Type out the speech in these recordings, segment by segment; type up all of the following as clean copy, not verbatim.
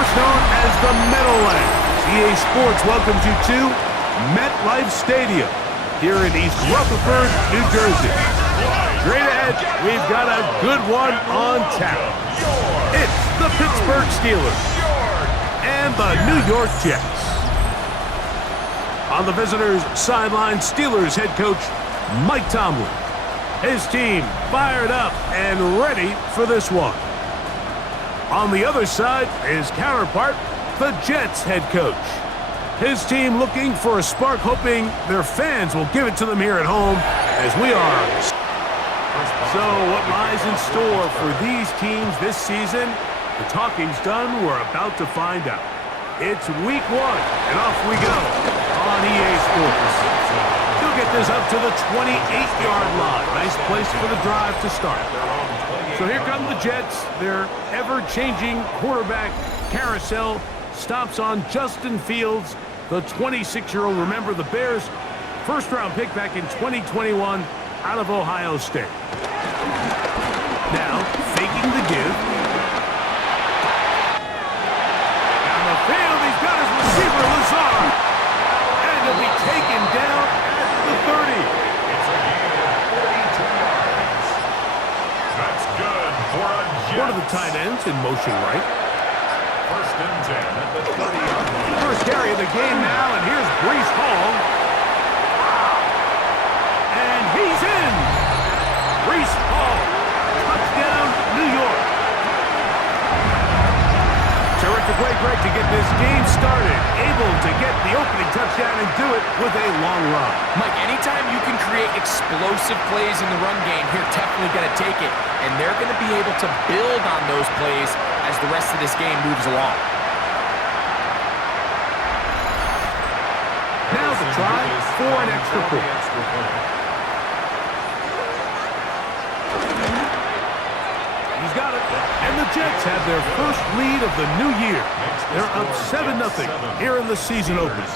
first known as the Meadowlands. EA Sports welcomes you to MetLife Stadium here in East Rutherford, New Jersey. Straight ahead, we've got a good one on tap. It's the Pittsburgh Steelers and the New York Jets. On the visitors' sideline, Steelers head coach Mike Tomlin. His team fired up and ready for this one. On the other side, his counterpart, the Jets head coach. His team looking for a spark, hoping their fans will give it to them here at home, as we are. So what lies in store for these teams this season? The talking's done. We're about to find out. It's week 1, and off we go on EA Sports. He'll get this up to the 28-yard line. Nice place for the drive to start. So here come the Jets. Their ever-changing quarterback carousel stops on Justin Fields, the 26-year-old. Remember, the Bears' first-round pick back in 2021 out of Ohio State. Now, faking the give. Down the field, he's got his receiver, Lazar. And he'll be taken down at the 30. One of the tight ends in motion right. First and 10 at the 30-yard line. First carry of the game now, and here's Breece Hall. And he's in. Breece Hall. Touchdown, New York. Terrific way, Greg, to get this game started. Able to get the opening touchdown and do it with a long run. Mike, anytime you can create explosive plays in the run game, you're definitely going to take it. And they're going to be able to build on those plays as the rest of this game moves along. Now the try for an extra point. He's got it. And the Jets have their first lead of the new year. They're up 7-0 here in the season opener.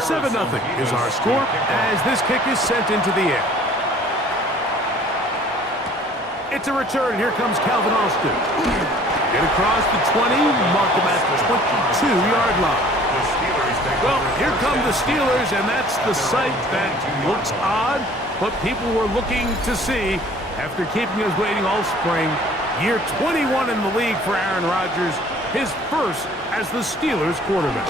7-0 is our score as this kick is sent into the air. It's a return. Here comes Calvin Austin. Get across the 20, mark him at the 22-yard line. Well, here come the Steelers, and that's the sight that looks odd, but people were looking to see after keeping us waiting all spring. Year 21 in the league for Aaron Rodgers, his first as the Steelers quarterback.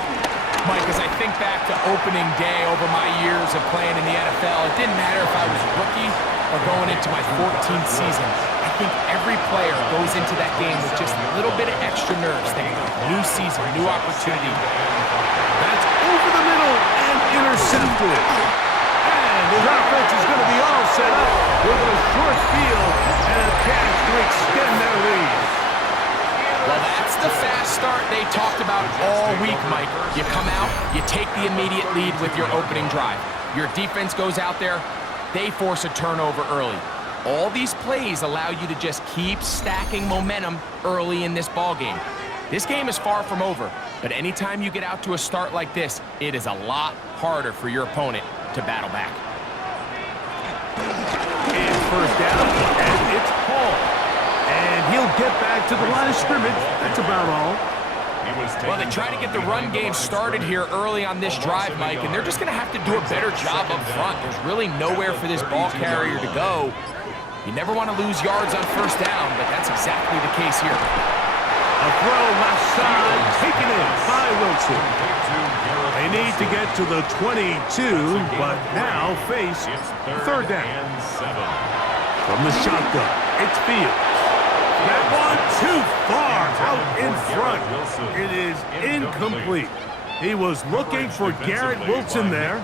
Mike, as I think back to opening day over my years of playing in the NFL, it didn't matter if I was a rookie or going into my 14th season. I think every player goes into that game with just a little bit of extra nerves, thinking new season, new opportunity. That's over the middle and intercepted. And his offense is going to be all set up with a short field and a catch to extend their lead. Well, that's the fast start they talked about all week, Mike. You come out, you take the immediate lead with your opening drive. Your defense goes out there, they force a turnover early. All these plays allow you to just keep stacking momentum early in this ball game. This game is far from over, but anytime you get out to a start like this, it is a lot harder for your opponent to battle back. It's first down, and it's Hall. And he'll get back to the line of scrimmage. That's about all. Well, they try to get the run game started here early on this drive, Mike, and they're just going to have to do a better job up front. There's really nowhere for this ball carrier to go. You never want to lose yards on first down, but that's exactly the case here. A throw left side, taken in by Wilson. They need to get to the 22, but now face third down. From the shotgun, it's Fields. That one too far out in front. It is incomplete. He was looking for Garrett Wilson there.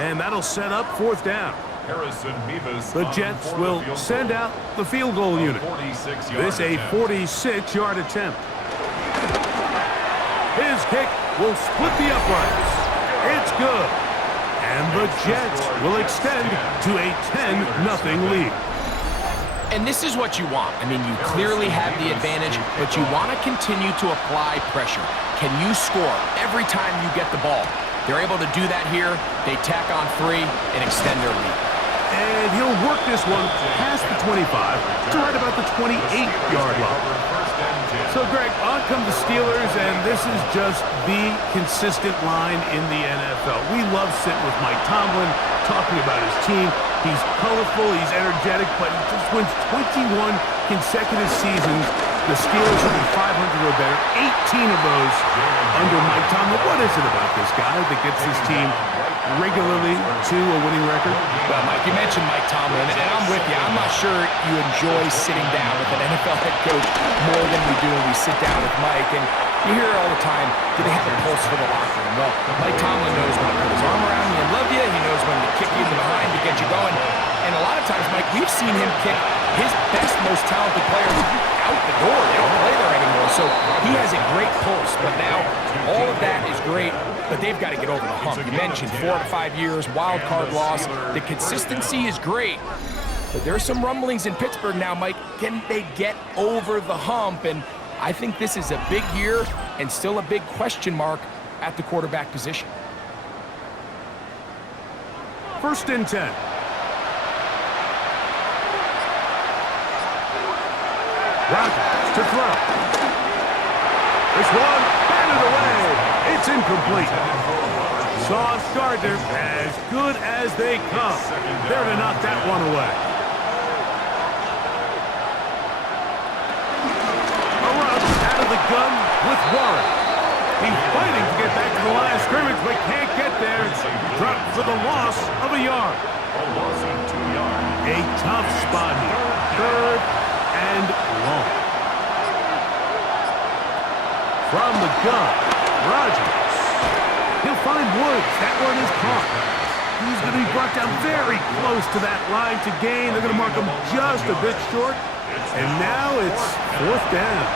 And that'll set up fourth down. The Jets will send out the field goal unit. This a 46-yard attempt. His kick will split the uprights. It's good. And the Jets will extend to a 10-0 lead. And this is what you want. I mean, you clearly have the advantage, but you want to continue to apply pressure. Can you score every time you get the ball? They're able to do that here. They tack on 3 and extend their lead. And he'll will work this one past the 25 to right about the 28-yard line. So, Greg, on come the Steelers, and this is just the consistent line in the NFL. We love sitting with Mike Tomlin, talking about his team. He's colorful, he's energetic, but he just wins 21 consecutive seasons. The Steelers have been 500 or better, 18 of those under Mike Tomlin. What is it about this guy that gets this team regularly to a winning record? Well, Mike, you mentioned Mike Tomlin, and I'm with you. I'm not sure you enjoy sitting down with an NFL head coach more than we do when we sit down with Mike. And you hear it all the time, do they have a pulse for the locker room? Well, Mike Tomlin knows when to put his arm around you and love you. He knows when to kick you in the behind to get you going. And a lot of times, Mike, we've seen him kick his best, most talented players out the door. They don't play there anymore. So he has a great pulse. But now all of that is great, but they've got to get over the hump. You mentioned 4 to 5 years, wild card loss. The consistency is great, but there's some rumblings in Pittsburgh now, Mike. Can they get over the hump? And I think this is a big year and still a big question mark at the quarterback position. 1st and 10. Rodgers to throw. This one, batted away. It's incomplete. Sauce Gardner, as good as they come. There to knock that one away. A run out of the gun with Warren. He's fighting to get back to the line of scrimmage, but can't get there. Dropped for the loss of a yard. A loss of 2 yards. A tough spot here. 3rd and long. From the gun, Rodgers. He'll find Woods. That one is caught. He's going to be brought down very close to that line to gain. They're going to mark him just a bit short. And now it's 4th down.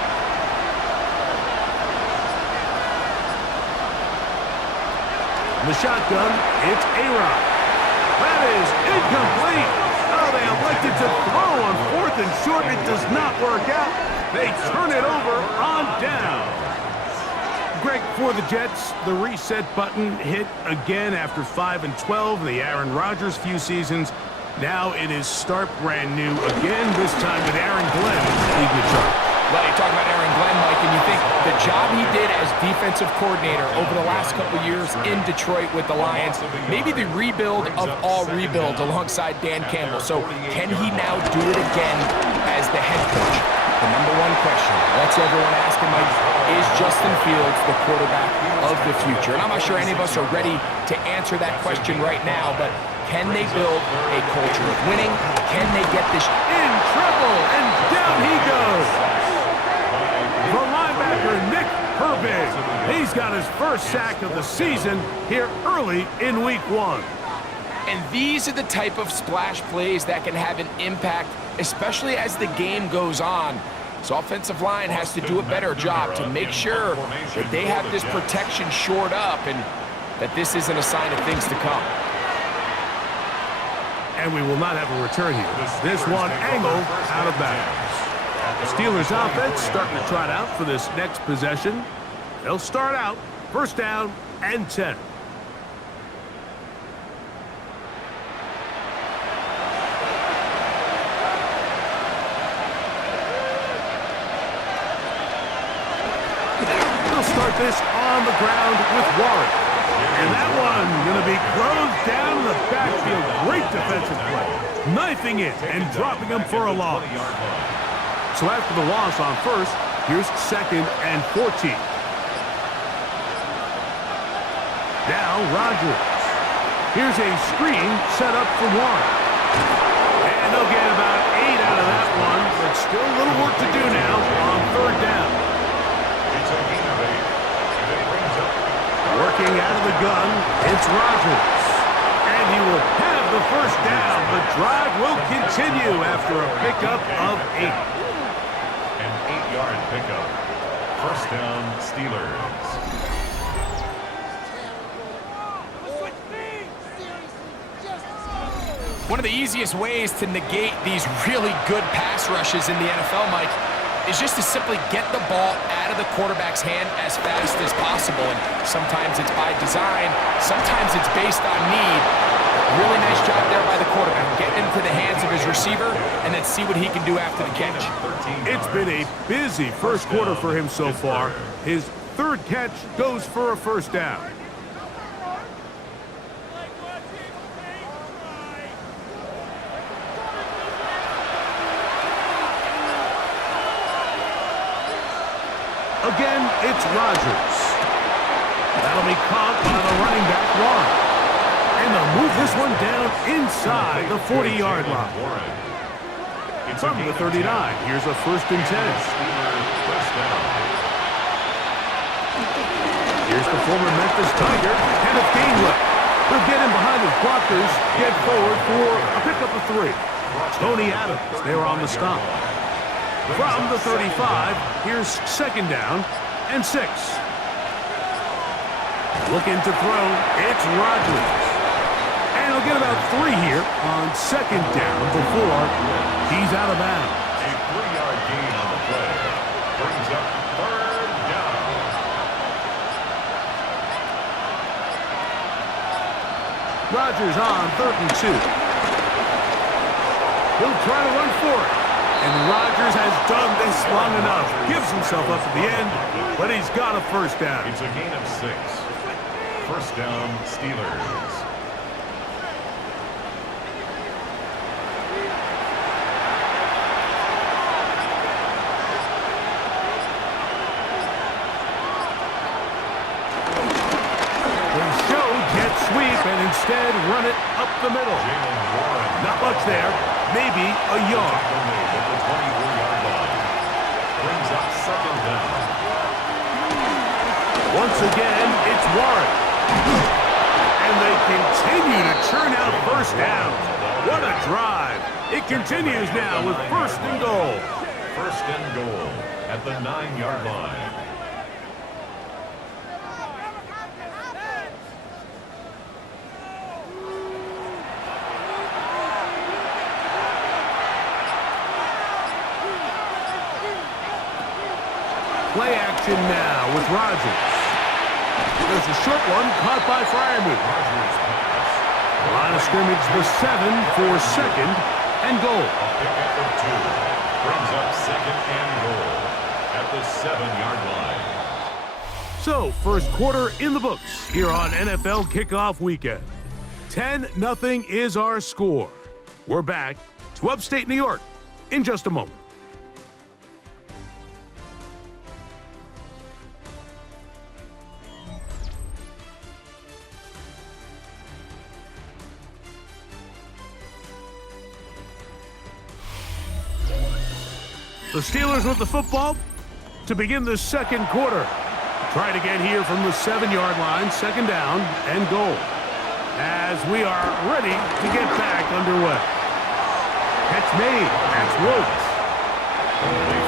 The shotgun, it's A-Rod. That is incomplete. Oh, they elected to throw on 4th and short. It does not work out. They turn it over on down. Greg, for the Jets, the reset button hit again after 5 and 12, the Aaron Rodgers few seasons. Now it is start brand new again, this time with Aaron Glenn leading the charge. Well, you talk about Aaron Glenn, Mike, and you think the job he did as defensive coordinator over the last couple years in Detroit with the Lions, maybe the rebuild of all rebuilds alongside Dan Campbell. So can he now do it again as the head coach? The number one question, what's everyone asking, Mike, is Justin Fields the quarterback of the future? And I'm not sure any of us are ready to answer that question right now, but can they build a culture of winning? Can they get this in trouble? And down he goes. The linebacker, Nick Herbig. He's got his first sack of the season here early in week 1. And these are the type of splash plays that can have an impact, especially as the game goes on. So offensive line has to do a better job to make sure that they have this protection shored up and that this isn't a sign of things to come. And we will not have a return here. This one angled out of bounds. The Steelers offense starting to trot out for this next possession. They'll start out 1st down and 10. Start this on the ground with Warren. And that one going to be closed down in the backfield. Great defensive play. Knifing it and dropping him for a loss. So after the loss on 1st, here's 2nd and 14. Now Rodgers. Here's a screen set up for Warren. And they'll get about 8 out of that one, but still a little work to do now on 3rd down. It's a gain of 8. Working out of the gun, it's Rodgers. And he will have the 1st down. The drive will continue after a pickup of 8. An 8-yard pickup. 1st down, Steelers. One of the easiest ways to negate these really good pass rushes in the NFL, Mike, is just to simply get the ball out of the quarterback's hand as fast as possible. And sometimes it's by design, sometimes it's based on need. Really nice job there by the quarterback, getting into the hands receiver and then see what he can do after the catch. It's been a busy first quarter for him so far. His third catch goes for a first down. Again, it's Rodgers. That'll be caught by the running back, Warren. And they'll move this one down inside the 40-yard line. From the 39, here's a 1st and 10. Here's the former Memphis Tiger, Kenneth Gainwell. He'll get in behind his blockers, get forward for a pickup of 3. Tony Adams there on the stop. From the 35, here's 2nd down and 6. Looking to throw, it's Rodgers. And he'll get about 3 here on 2nd down before he's out of bounds. A 3-yard gain on the play. Brings up 3rd down. Rodgers on 3rd and 2. He'll try to run for it. And Rodgers has done this long enough. Gives himself up at the end, but he's got a 1st down. It's a gain of 6. 1st down, Steelers. They show jet sweep and instead run it up the middle. Not much there. Maybe a yard. At the 24-yard line. Brings up 2nd down. Once again, it's Warren. And they continue to churn out 1st down. What a drive. It continues now with 1st and goal. 1st and goal at the 9-yard line. Play action now with Rodgers. There's a short one caught by Freiermuth. Line of scrimmage the 7 for 2nd and goal. A pickup of 2. Brings up 2nd and goal at the 7-yard line. So, first quarter in the books here on NFL Kickoff Weekend. 10-0 is our score. We're back to upstate New York in just a moment. The Steelers with the football to begin the 2nd quarter. Try it again here from the 7-yard line, 2nd down and goal. As we are ready to get back underway. Catch made. That's Woods.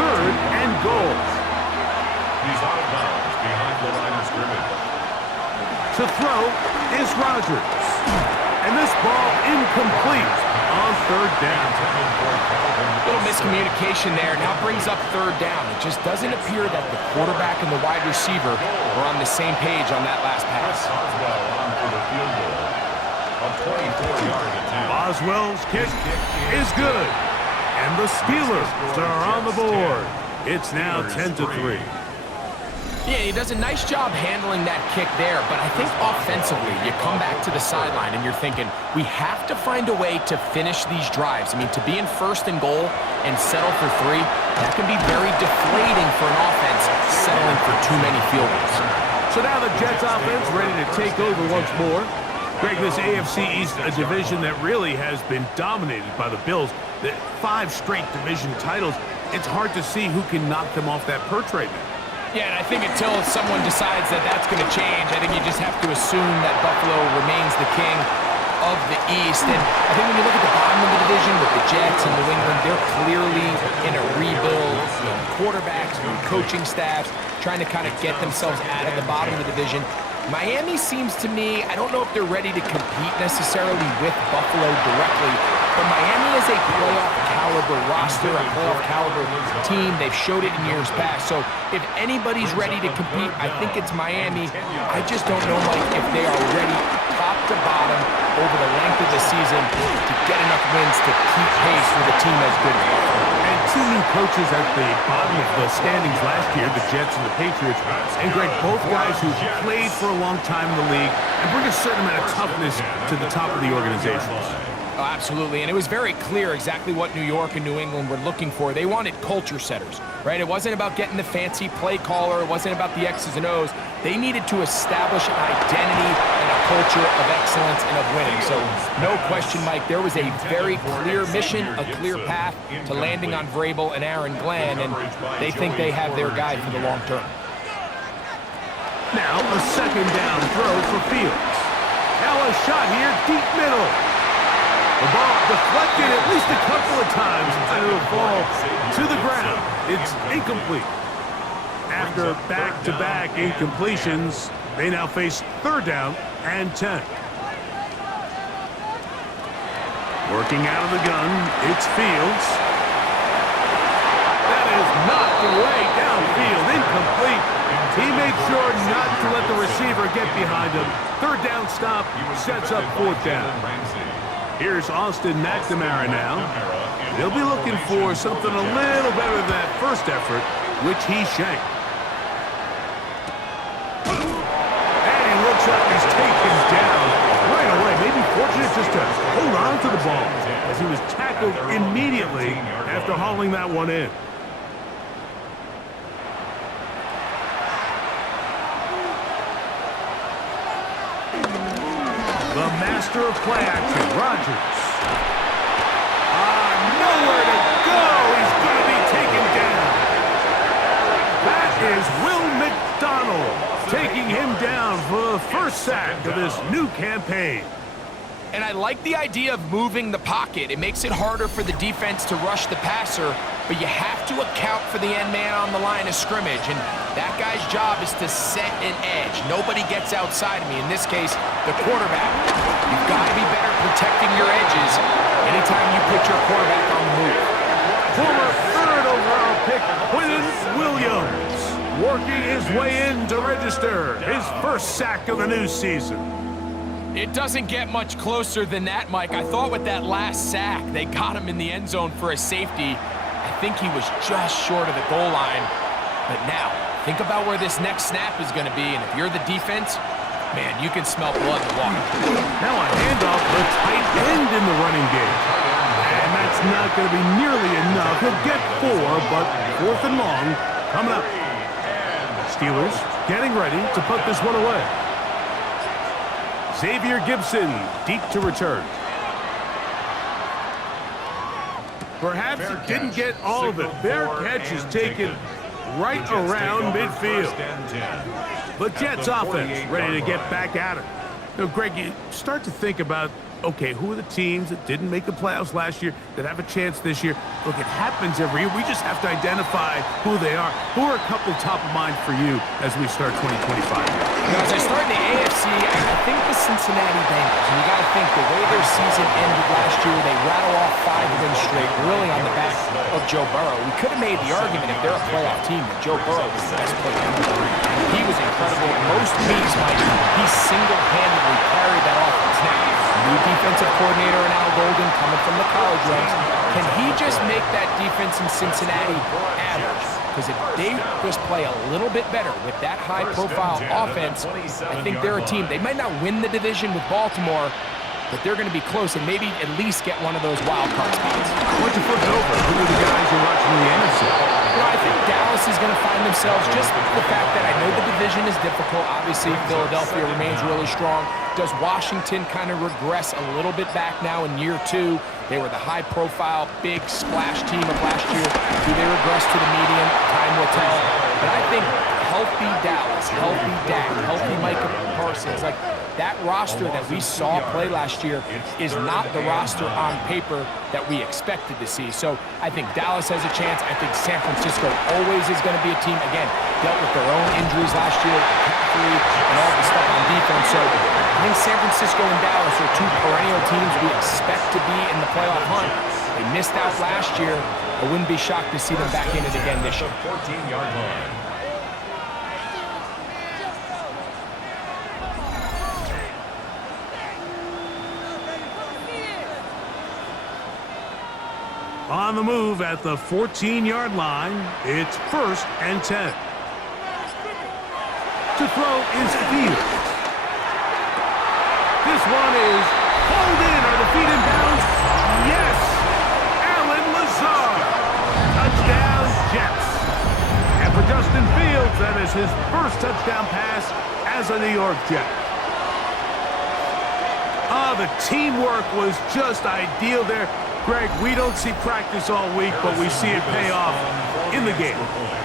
3rd and goal. He's out of bounds behind the line of scrimmage. To throw is Rodgers. And this ball incomplete on 3rd down. Little miscommunication there. Now brings up 3rd down. It just doesn't appear that the quarterback and the wide receiver are on the same page on that last pass. Boswell on for the field goal. A 24-yard attempt. Boswell's kick is good. And the Steelers are on the board. It's now 10-3. Yeah, he does a nice job handling that kick there, but I think offensively, you come back to the sideline and you're thinking, we have to find a way to finish these drives. I mean, to be in 1st and goal and settle for 3, that can be very deflating for an offense settling for too many field goals. So now the Jets offense ready to take over once more. Greg, this AFC East, a division that really has been dominated by the Bills. The 5 straight division titles, it's hard to see who can knock them off that perch right now. Yeah, and I think until someone decides that that's going to change, I think you just have to assume that Buffalo remains the king of the East. And I think when you look at the bottom of the division with the Jets and New England, they're clearly in a rebuild. Quarterbacks, coaching staffs, trying to kind of get themselves out of the bottom of the division. Miami seems to me, I don't know if they're ready to compete necessarily with Buffalo directly, but Miami is a playoff caliber roster, a playoff caliber team. They've showed it in years past. So if anybody's ready to compete, I think it's Miami. I just don't know, Mike, if they are ready top to bottom over the length of the season to get enough wins to keep pace with a team as good as Buffalo. And two new coaches at the bottom of the standings last year, the Jets and the Patriots. And Greg, both guys who played for a long time in the league and bring a certain amount of toughness to the top of the organizations. Oh, absolutely, and it was very clear exactly what New York and New England were looking for. They wanted culture setters, right? It wasn't about getting the fancy play caller. It wasn't about the X's and O's. They needed to establish an identity and a culture of excellence and of winning. So no question, Mike, there was a very clear mission, a clear path to landing on Vrabel and Aaron Glenn, and they think they have their guy for the long term. Now a second down throw for Fields. Now a shot here, deep middle. The ball deflected at least a couple of times, and it'll fall to the ground. It's incomplete. After back-to-back incompletions, they now face third down and 10. Working out of the gun, it's Fields. That is knocked away downfield, incomplete. He made sure not to let the receiver get behind him. Third down stop sets up fourth down. Here's Austin McNamara now. They'll be looking for something a little better than that first effort, which he shanked. And he looks up, he's taken down right away. Maybe fortunate just to hold on to the ball as he was tackled immediately after hauling that one in. The master of play action, Rodgers. Nowhere to go. He's going to be taken down. That is Will McDonald taking him down for the first sack of this new campaign. And I like the idea of moving the pocket. It makes it harder for the defense to rush the passer, but you have to account for the end man on the line of scrimmage, and that guy's job is to set an edge. Nobody gets outside of me. In this case, the quarterback. You've got to be better protecting your edges anytime you put your quarterback on the move. Former third overall pick, Quinton Williams, working his way in to register his first sack of the new season. It doesn't get much closer than that, Mike. I thought with that last sack, they got him in the end zone for a safety. I think he was just short of the goal line. But now, think about where this next snap is going to be, and if you're the defense, man, you can smell blood in the water. Now a handoff, the tight end in the running game. And that's not going to be nearly enough. He'll get 4, but fourth and long coming up. Steelers getting ready to put this one away. Xavier Gibson, deep to return. Perhaps he didn't get all of it. Their catch is taken right around midfield. The Jets offense ready to get back at it. Now, Greg, you start to think about, okay, who are the teams that didn't make the playoffs last year that have a chance this year? Look, it happens every year. We just have to identify who they are. Who are a couple top of mind for you as we start 2025? Now, as I start in the AFC, I think the Cincinnati Bengals. And you got to think the way their season ended last year, they rattle off 5 wins straight, really on the back of Joe Burrow. We could have made the argument if they're a playoff team that Joe Burrow was the best player in the league. He was incredible. Most weeks, Mike, he single-handedly carried that offense. Now, new defensive coordinator in Al Golden coming from the college ranks. Can he just make that defense in Cincinnati average? Because if they just play a little bit better with that high-profile offense, I think they're a team. They might not win the division with Baltimore, but they're going to be close and maybe at least get one of those wild card spots. Why don't you flip it over? Who are the guys you're watching in the NFC? Well, I think Dallas is going to find themselves, just the fact that I know the division is difficult. Obviously, Philadelphia remains really strong. Does Washington kind of regress a little bit back now in year 2? They were the high-profile, big splash team of last year. Do they regress to the median? Time will tell. But I think healthy Dallas, healthy Dak, healthy Micah Parsons, like that roster that we saw play last year is not the roster on paper that we expected to see. So I think Dallas has a chance. I think San Francisco always is going to be a team, again, dealt with their own injuries last year, and all the stuff on defense. So I think San Francisco and Dallas are 2 perennial teams we expect to be in the playoff hunt. They missed out last year. I wouldn't be shocked to see them back in it again this year. 14-yard line. On the move at the 14-yard line, it's 1st and 10. To throw is Fields. This one is pulled in. Are the feet in bounds? Yes! Allen Lazard. Touchdown, Jets. And for Justin Fields, that is his first touchdown pass as a New York Jet. The teamwork was just ideal there. Greg, we don't see practice all week, but we see it pay off in the game.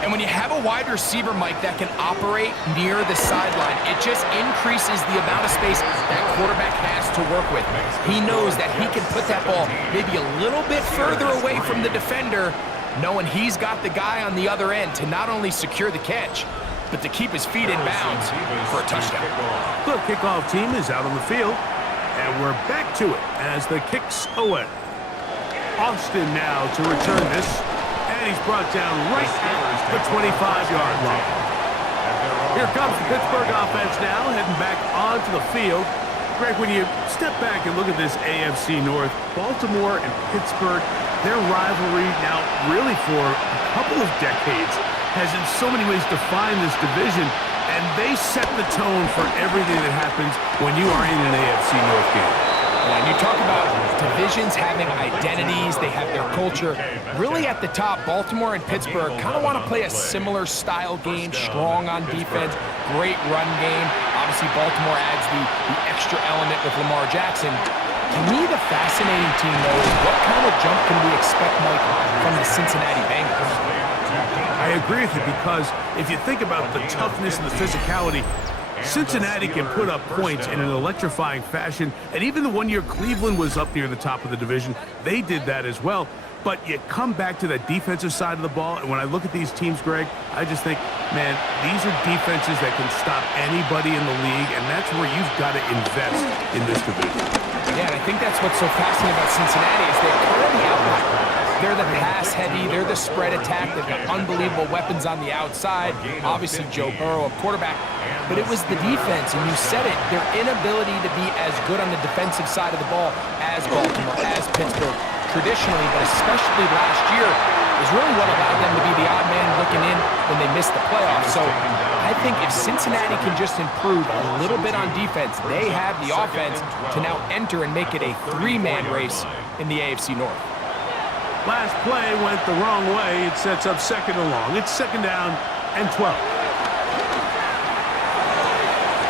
And when you have a wide receiver, Mike, that can operate near the sideline, it just increases the amount of space that quarterback has to work with. He knows that he can put that ball maybe a little bit further away from the defender, knowing he's got the guy on the other end to not only secure the catch, but to keep his feet in bounds for a touchdown. The kickoff team is out on the field, and we're back to it as the kick's away. Austin now to return this, and he's brought down right at the 25-yard line. Here comes the Pittsburgh offense now, heading back onto the field. Greg, when you step back and look at this AFC North, Baltimore and Pittsburgh, their rivalry now really for a couple of decades has in so many ways defined this division, and they set the tone for everything that happens when you are in an AFC North game. When you talk about divisions having identities, they have their culture. Really at the top, Baltimore and Pittsburgh kind of want to play a similar style game, strong on defense, great run game. Obviously, Baltimore adds the extra element with Lamar Jackson. To me, the fascinating team, though, is what kind of jump can we expect, Mike, from the Cincinnati Bengals? I agree with you, because if you think about the toughness and the physicality, Cincinnati can put up points in an electrifying fashion, and even the one year Cleveland was up near the top of the division, they did that as well. But you come back to that defensive side of the ball, and when I look at these teams, Greg, I just think, man, these are defenses that can stop anybody in the league, and that's where you've got to invest in this division. Yeah, and I think that's what's so fascinating about Cincinnati is they're kind of the outlier. They're the pass heavy, they're the spread attack, they've got unbelievable weapons on the outside, obviously Joe Burrow, a quarterback, but it was the defense, and you said it, their inability to be as good on the defensive side of the ball as Baltimore, as Pittsburgh, traditionally, but especially last year, is really what allowed them to be the odd man looking in when they missed the playoffs. So I think if Cincinnati can just improve a little bit on defense, they have the offense to now enter and make it a three-man race in the AFC North. Last play went the wrong way. It sets up 2nd and long. It's 2nd down and 12.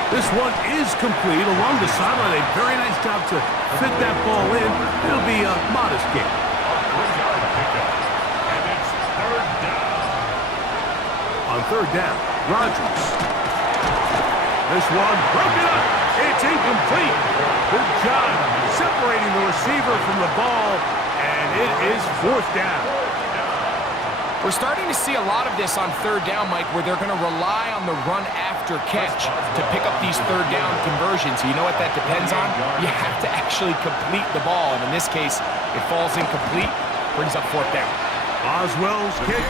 This one is complete along the sideline. A very nice job to fit that ball in. It'll be a modest gain. On 3rd down, Rodgers. This one broken up. It's incomplete. Good job separating the receiver from the ball. And it is 4th down. We're starting to see a lot of this on 3rd down, Mike, where they're going to rely on the run after catch to pick up these 3rd down conversions. You know what that depends on? You have to actually complete the ball. And in this case, it falls incomplete, brings up 4th down. Oswell's kick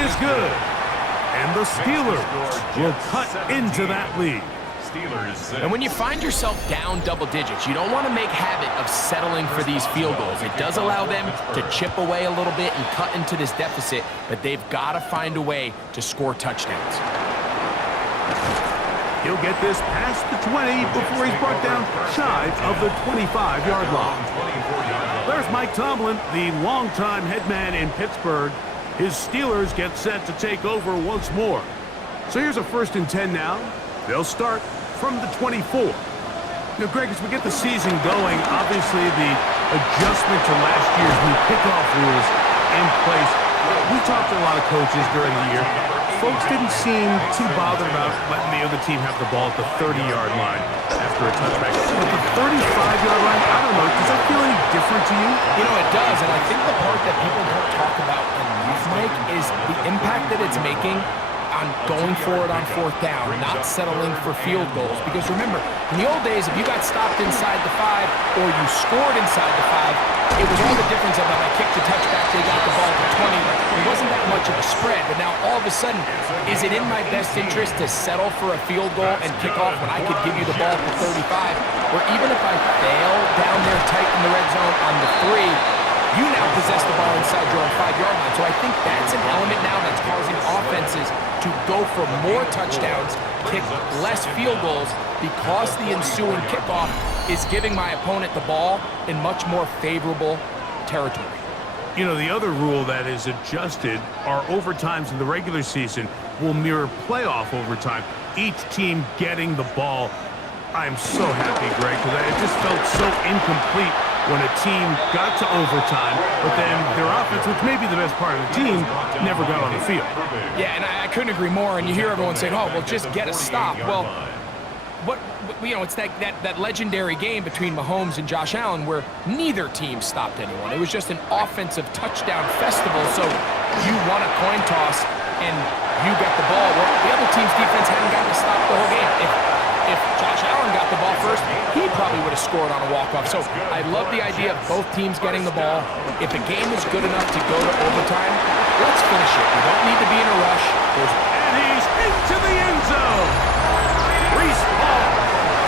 is good. And the Steelers will cut into that lead. And when you find yourself down double digits, you don't want to make habit of settling for these field goals. It does allow them to chip away a little bit and cut into this deficit, but they've got to find a way to score touchdowns. He'll get this past the 20 before he's brought down shy of the 25-yard line. There's Mike Tomlin, the longtime head man in Pittsburgh. His Steelers get set to take over once more. So here's a 1st and 10 now. They'll start from the 24. Now, Greg, as we get the season going, obviously the adjustment to last year's new kickoff rules in place. We talked to a lot of coaches during the year. Folks didn't seem too bothered about letting the other team have the ball at the 30-yard line after a touchback. But the 35-yard line, I don't know, does that feel any different to you? You know, it does, and I think the part that people don't talk about enough, Mike, is the impact that it's making on going for it on 4th down, not settling for field goals. Because remember, in the old days, if you got stopped inside the 5 or you scored inside the 5, it was all the difference of am I the touchback, they got the ball at the 20. It wasn't that much of a spread, but now all of a sudden, is it in my best interest to settle for a field goal and kick off when I could give you the ball at the 35? Or even if I fail down there tight in the red zone on the 3, you now possess the ball inside your own 5-yard line. So I think that's an element now that's causing offenses to go for more touchdowns, kick less field goals, because the ensuing kickoff is giving my opponent the ball in much more favorable territory. You know, the other rule that is adjusted are overtimes in the regular season will mirror playoff overtime, each team getting the ball. I'm so happy, Greg, because it just felt so incomplete when a team got to overtime, but then their offense, which may be the best part of the team, never got on the field. Yeah, and I couldn't agree more, and you hear everyone saying, oh, well, just get a stop. Well, it's that legendary game between Mahomes and Josh Allen where neither team stopped anyone. It was just an offensive touchdown festival, so you won a coin toss and you got the ball. Well, the other team's defense hadn't gotten to stop the whole game. If Josh Allen got the ball first, he probably would have scored on a walk-off. So I love the idea of both teams getting the ball. If the game is good enough to go to overtime, let's finish it. We don't need to be in a rush. And he's into the end zone. Reese Hall,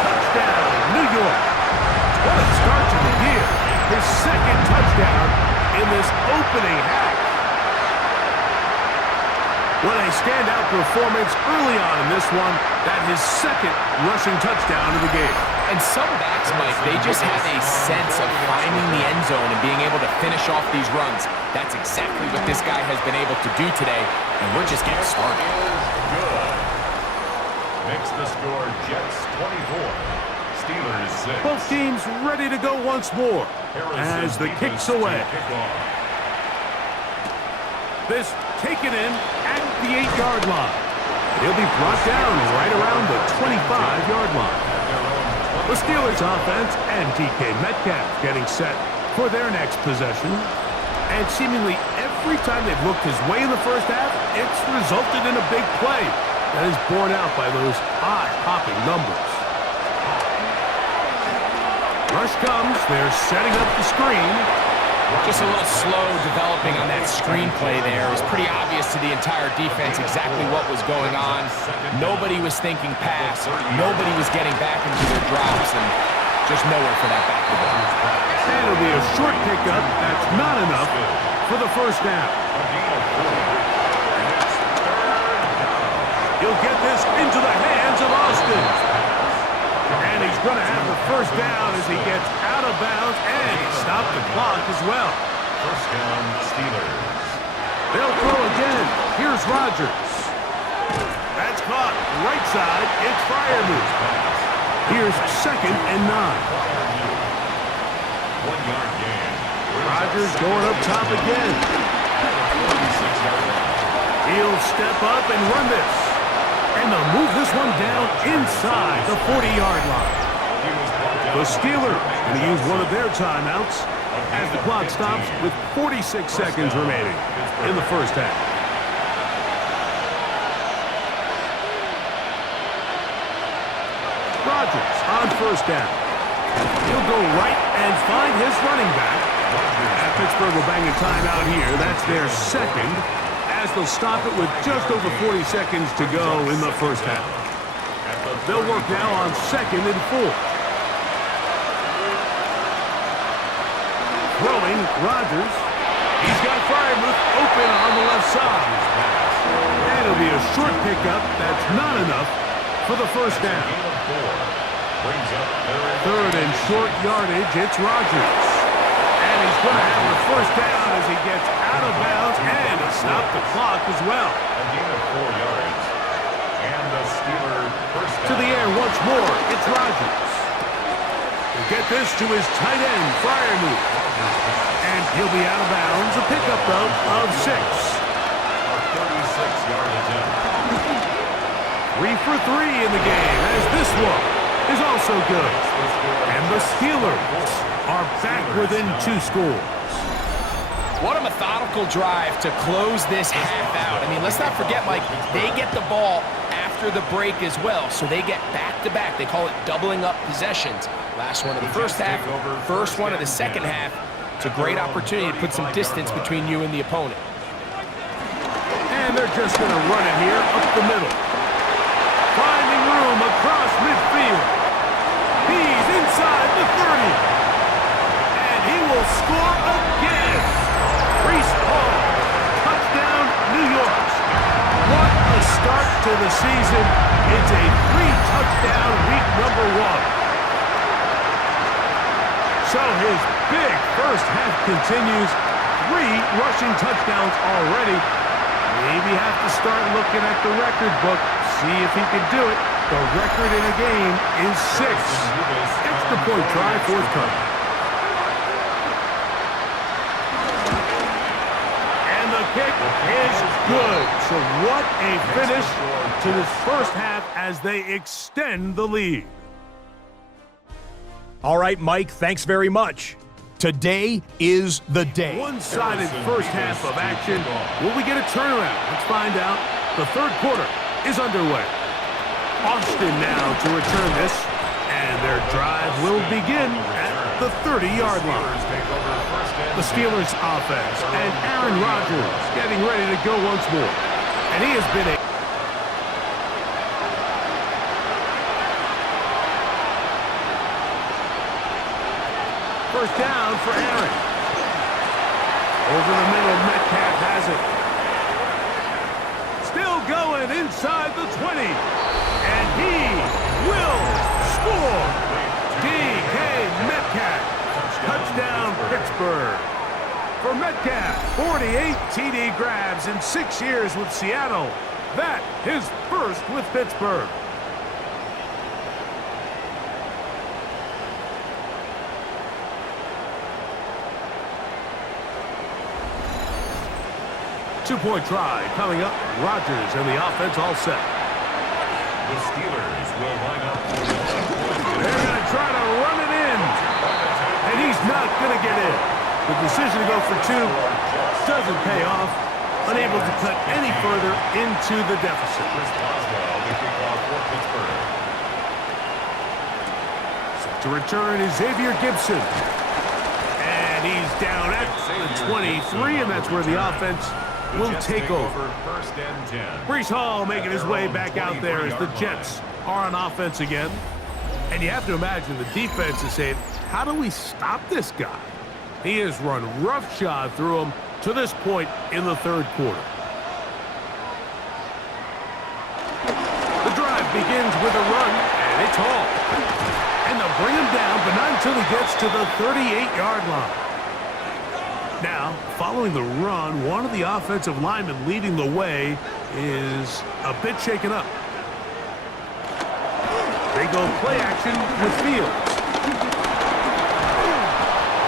touchdown, New York. What a start to the year. His second touchdown in this opening half. What a standout performance early on in this one. That his second rushing touchdown of the game. And some backs, Mike, they just have a sense of finding the end zone and being able to finish off these runs. That's exactly what this guy has been able to do today, and we're just getting started. Good. Makes the score Jets 24, Steelers 6. Both teams ready to go once more as the kick's away. This taken in at the 8-yard line. He'll be brought down right around the 25-yard line. The Steelers offense and DK Metcalf getting set for their next possession. And seemingly every time they've looked his way in the first half, it's resulted in a big play that is borne out by those eye-popping numbers. Rush comes. They're setting up the screen. Just a little slow developing on that screenplay there. It was pretty obvious to the entire defense exactly what was going on. Nobody was thinking pass. Nobody was getting back into their drops, and just nowhere for that back to go. And it'll be a short pickup. That's not enough for the first down. He'll get this into the hands of Austin. And he's going to have the first down as he gets out of bounds, and he stopped the clock as well. First down, Steelers. They'll throw again. Here's Rodgers. That's caught. Right side, it's Freiermuth. Here's 2nd and 9. 1-yard gain. Rodgers going up top again. He'll step up and run this. And they'll move this one down inside the 40-yard line. The Steelers going to use one of their timeouts as the clock stops with 46 seconds remaining in the first half. Rodgers on first down. He'll go right and find his running back. And Pittsburgh will bang a timeout here. That's their second, as they'll stop it with just over 40 seconds to go in the first half. They'll work now on 2nd and 4. Throwing, Rodgers. He's got Freiermuth open on the left side. And it'll be a short pickup. That's not enough for the first down. 3rd and short yardage, it's Rodgers. And he's going to have the first down as he gets out of bounds, and he stopped the clock as well. A gain of 4 yards. And the Steelers first down. To the air once more, it's Rodgers. He'll get this to his tight end, Freiermuth. And he'll be out of bounds. A pickup, though, of 6. A 36-yard attempt. 3 for 3 in the game, as this one is also good. And the Steelers are back within 2 scores. What a methodical drive to close this half out. I mean, let's not forget, Mike, they get the ball after the break as well, so they get back-to-back. They call it doubling up possessions. Last one of the first half, first one of the second half It's a great opportunity to put some distance between you and the opponent. And they're just going to run it here up the middle. Finding room across midfield. He's inside the 30. And he will score again. Reese Hall. Touchdown, New York. What a start to the season. It's a 3-touchdown week number 1. So his big first half continues. 3 rushing touchdowns already. Maybe have to start looking at the record book, see if he can do it. The record in a game is 6. Extra point try forthcoming. And the kick is good. So what a finish to this first half as they extend the lead. All right, Mike, thanks very much. Today is the day. One-sided first half of action. Will we get a turnaround? Let's find out. The third quarter is underway. Austin now to return this, and their drive will begin at the 30-yard line. The Steelers offense, and Aaron Rodgers getting ready to go once more. And he has been a first down for Aaron. Over the middle, Metcalf has it. Still going inside the 20. And he will score. DK Metcalf. Touchdown, Pittsburgh. For Metcalf, 48 TD grabs in 6 years with Seattle. That his first with Pittsburgh. Two-point try coming up. Rodgers and the offense all set. The Steelers will line up. They're going to try to run it in. And he's not going to get in. The decision to go for 2 doesn't pay off. Unable to cut any further into the deficit. Set to return is Xavier Gibson. And he's down at the 23, and that's where the offense will take over. First and 10. Breece Hall making his way back out there as the Jets are on offense again. And you have to imagine the defense is saying, how do we stop this guy? He has run roughshod through him to this point in the third quarter. The drive begins with a run, and it's Hall. And they'll bring him down, but not until he gets to the 38-yard line. Now, following the run, one of the offensive linemen leading the way is a bit shaken up. They go play action with Fields.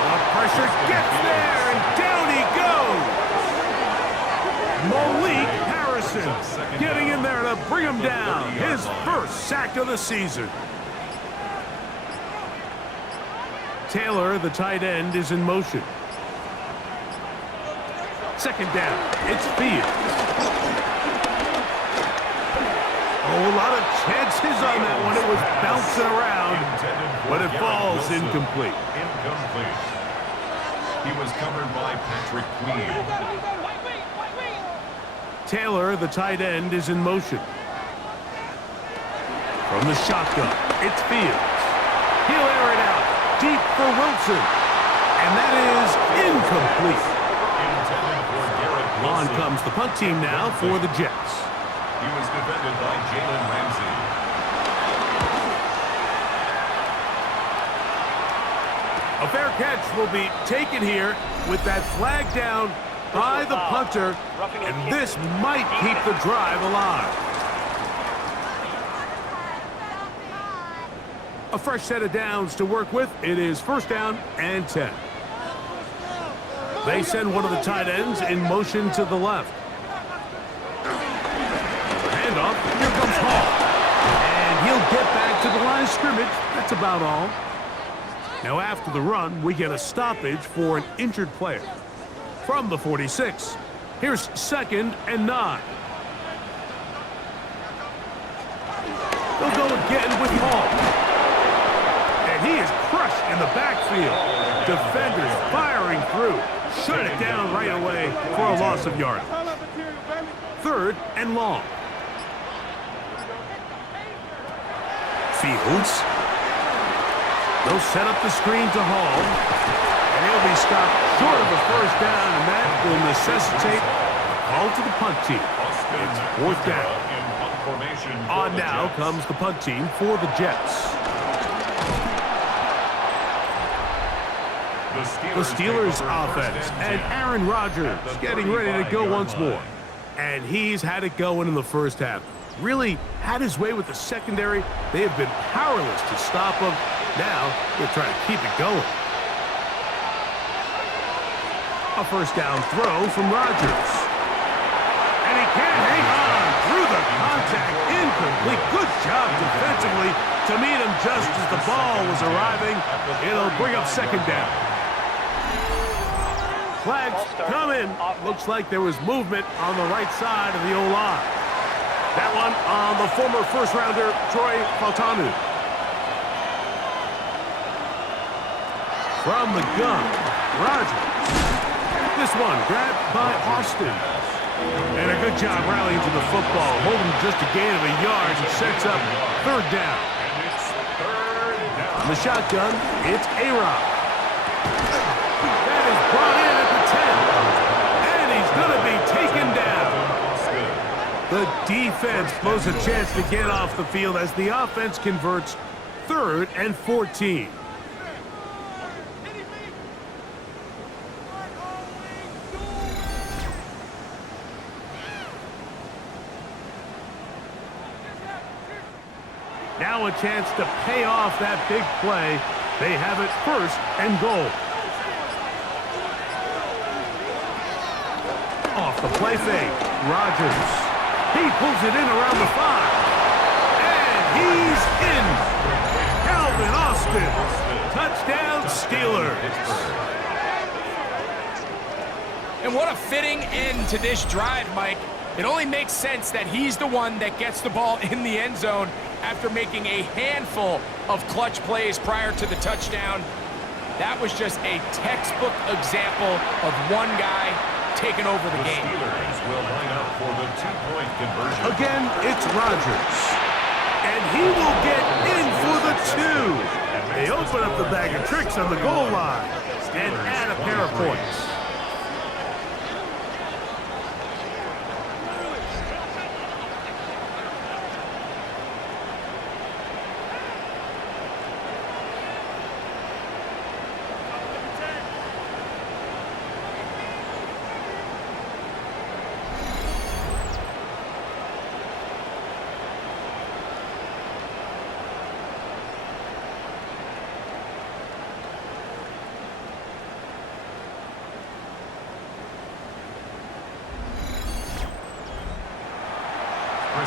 The pressure gets there, and down he goes. Malik Harrison getting in there to bring him down. His first sack of the season. Taylor, the tight end, is in motion. Second down, it's Fields. Oh, a lot of chances on that one. It was bouncing around, but it falls incomplete. He was covered by Patrick Queen. Taylor, the tight end, is in motion. From the shotgun, it's Fields. He'll air it out deep for Wilson. And that is incomplete. On comes the punt team now for the Jets. He was defended by Jalen Ramsey. A fair catch will be taken here with that flag down by the punter, and this might keep the drive alive. A fresh set of downs to work with. It is first down and 10. They send one of the tight ends in motion to the left. Handoff. Here comes Hall. And he'll get back to the line of scrimmage. That's about all. Now after the run, we get a stoppage for an injured player. From the 46. Here's second and 9. They'll go again with Hall. And he is crushed in the backfield. Defenders firing through. Shut it down right away for a loss of yardage. 3rd and long. Fields. They'll set up the screen to Hall. And he'll be stopped short of the first down, and that will necessitate a call to the punt team. It's 4th down. On now comes the punt team for the Jets. The Steelers offense, and Aaron Rodgers getting ready to go once more. And he's had it going in the first half. Really had his way with the secondary. They have been powerless to stop him. Now they're trying to keep it going. A first down throw from Rodgers. And he can't hang on through the contact. Incomplete. Good job defensively to meet him just as the ball was arriving. It'll bring up 2nd down. Flags come in. Looks like there was movement on the right side of the O-line. That one on the former first-rounder, Troy Faltanu. From the gun, Rodgers. This one grabbed by Austin. And a good job rallying to the football, holding just a gain of a yard and sets up 3rd down. On the shotgun, it's A-Rod. That is brought in at the 10. And he's going to be taken down. The defense blows a chance to get off the field as the offense converts 3rd and 14. Now a chance to pay off that big play. They have it 1st and goal. Off the play fake, Rodgers. He pulls it in around the 5. And he's in. Calvin Austin. Touchdown, Steelers. And what a fitting end to this drive, Mike. It only makes sense that he's the one that gets the ball in the end zone after making a handful of clutch plays prior to the touchdown. That was just a textbook example of one guy taking over the game. Steelers will line up for the 2-point conversion. Again, it's Rodgers. And he will get in for the 2. They open up the bag of tricks on the goal line and add a pair of points.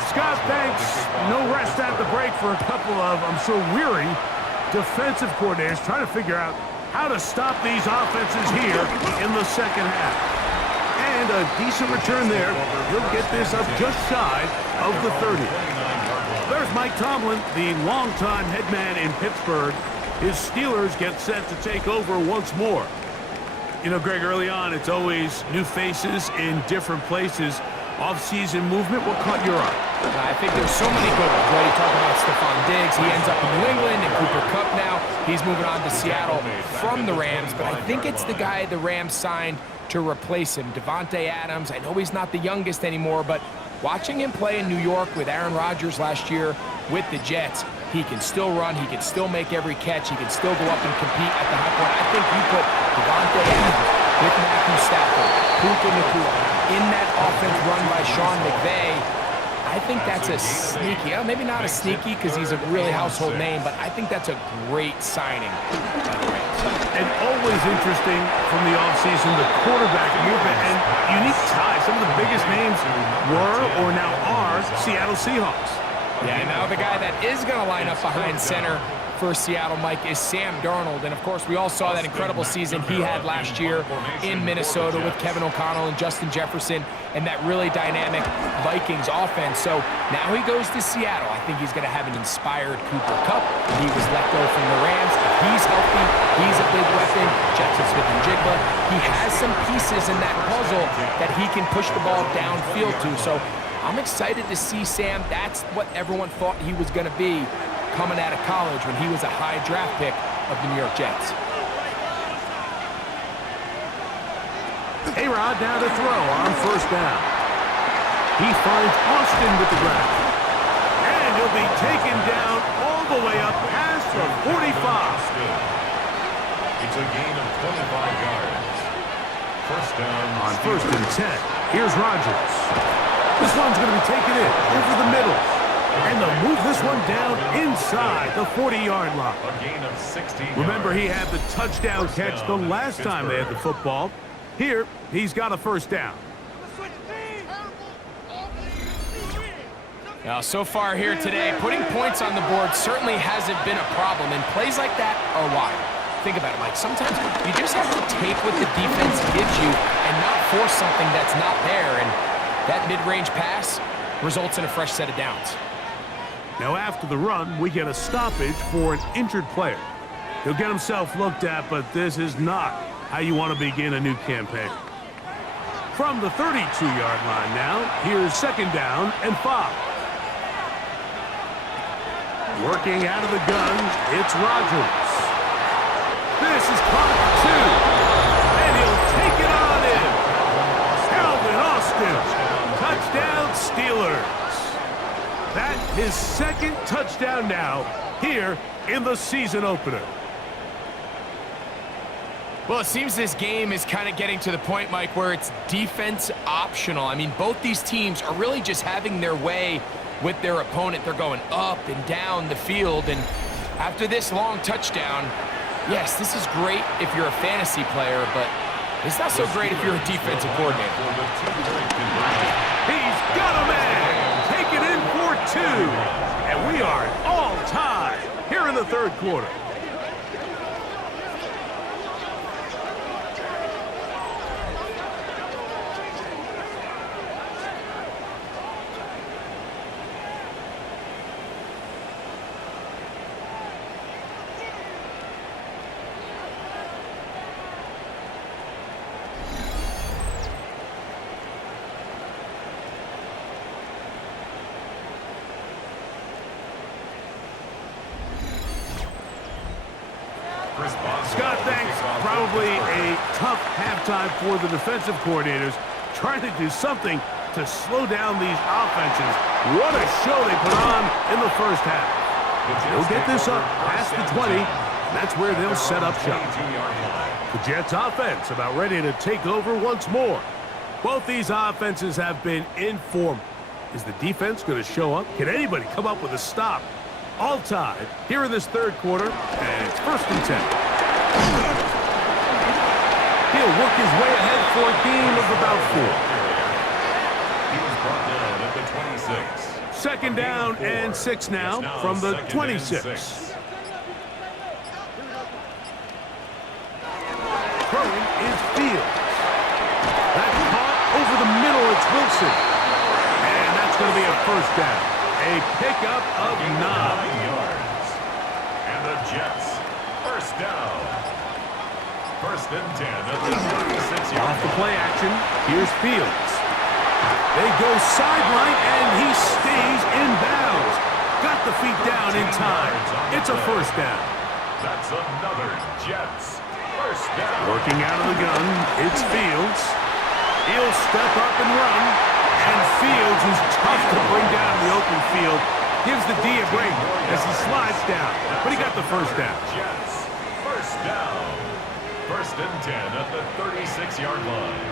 Scott Banks, no rest at the break for a couple of, I'm sure, weary defensive coordinators trying to figure out how to stop these offenses here in the second half. And a decent return there. He'll get this up just shy of the 30. There's Mike Tomlin, the longtime head man in Pittsburgh. His Steelers get set to take over once more. You know, Greg, early on, it's always new faces in different places. Off-season movement, what caught your eye? I think there's so many good ones, right? You talk about Stephon Diggs. He ends up in New England, and Cooper Kupp now. He's moving on to Seattle from the Rams, but I think it's the guy the Rams signed to replace him, Davante Adams. I know he's not the youngest anymore, but watching him play in New York with Aaron Rodgers last year with the Jets, he can still run, he can still make every catch, he can still go up and compete at the high point. I think you put Davante Adams with Matthew Stafford, Puka Nacua, in that offense run by Sean McVay. I think that's a sneaky, maybe not a sneaky because he's a really household name, but I think that's a great signing by the Rams. And always interesting from the offseason, the quarterback movement and unique ties. Some of the biggest names were or now are Seattle Seahawks. Yeah, and now the guy that is going to line up behind center for Seattle, Mike, is Sam Darnold. And, of course, we all saw that incredible season he had last year in Minnesota with Kevin O'Connell and Justin Jefferson and that really dynamic Vikings offense. So now he goes to Seattle. I think he's going to have an inspired Cooper Kupp. He was let go from the Rams. If he's healthy, he's a big weapon. Jackson Smith-Njigba. He has some pieces in that puzzle that he can push the ball downfield to. So I'm excited to see Sam. That's what everyone thought he was going to be coming out of college when he was a high draft pick of the New York Jets. A-Rod down to throw on first down. He finds Austin with the grab. And he'll be taken down all the way up past the 45. It's a gain of 25 yards. First down. On first and 10, here's Rodgers. This one's going to be taken in over the middle. And they'll move this one down inside the 40-yard line. A gain of 16 Remember, yards. he had the touchdown catch the last time they had the football. Here, he's got a first down. Now, so far here today, putting points on the board certainly hasn't been a problem, and plays like that are why. Think about it, Mike. Sometimes you just have to take what the defense gives you and not force something that's not there, and that mid-range pass results in a fresh set of downs. Now, after the run, we get a stoppage for an injured player. He'll get himself looked at, but this is not how you want to begin a new campaign. From the 32-yard line now, here's second down and 5. Working out of the gun, it's Rodgers. This is caught 2, and he'll take it on in. Calvin Austin, touchdown Steelers. That's his second touchdown now here in the season opener. Well, it seems this game is kind of getting to the point, Mike, where it's defense optional. I mean, both these teams are really just having their way with their opponent. They're going up and down the field, and after this long touchdown, yes, this is great if you're a fantasy player, but it's not so great if you're a defensive coordinator. He's got a man! Take it in for 2! And we are all tied here in the third quarter. Scott, thanks. Probably a tough halftime for the defensive coordinators, trying to do something to slow down these offenses. What a show they put on in the first half. They'll get this up past the 20, and that's where they'll set up shop. The Jets offense about ready to take over once more. Both these offenses have been in form. Is the defense going to show up? Can anybody come up with a stop? All tied here in this third quarter, and it's first and 10. He'll work his way ahead for a gain of about 4. He was brought down at the 26. Second down and 6 now from the 26. Throwing is Fields. That's caught over the middle. It's Wilson. And that's going to be a first down. A pickup of 9 yards. And the Jets, first down. First and 10 at the 36-yard line. Off the play action, here's Fields. They go sideline, and he stays in bounds. Got the feet down in time. It's a first down. That's another Jets first down. Working out of the gun, it's Fields. He'll step up and run. And Fields, who's tough to bring down in the open field, gives the D a break as he slides down. But he got the first down. Jets, first down. First and 10 at the 36-yard line.